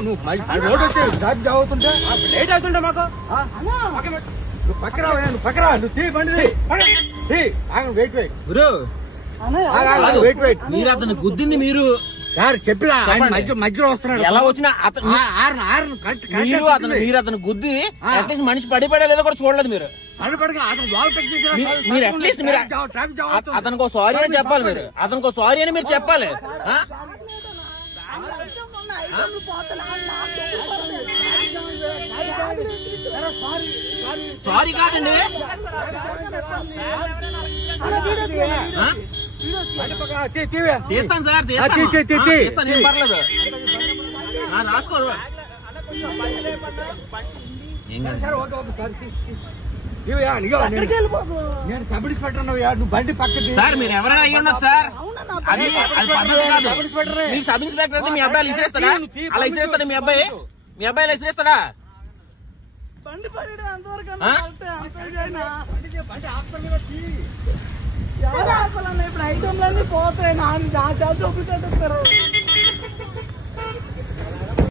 నువ్వు రోడ్ వచ్చి ట్రాఫిక్ అవుతుంటే లేట్ అవుతుంటే మాకు నువ్వు పక్కరా నువ్వు పక్కరా నువ్వు తీ బండి వెయిట్ గురు వెయిట్ మీరు అతను గుద్దింది మీరు సార్ చెప్పినా మధ్యలో వస్తున్నాడు ఎలా వచ్చినా మీరు అతను గుద్ది అట్లీస్ట్ మనిషి పడిపడే లేదో కూడా చూడలేదు మీరు మీరు అట్లీస్ట్ మీరు అతనికి సారీ అని చెప్పాలి మీరు అతనికి సారీ అని మీరు చెప్పాలి సారీ కాదండి తీస్తాను సార్ తీస్తాను ఏం పర్లేదు రాసుకోరు నేను సబ్ ఇన్స్పెక్టర్ నువ్వు బండి పక్కకి సార్ మీరు ఎవరైనా అయ్యి ఉండదు సార్ అది పద్ధతి కాదు మీ సబ్ ఇన్స్పెక్టర్ అయితే మీ అబ్బాయిలు ఇసిరేస్తాడా అలా ఇసిరేస్తాడా మీ అబ్బాయి అలా ఇసిరేస్తాడా ఇప్పుడు ఐటమ్లన్నీ పోతాయి నా చూపించారు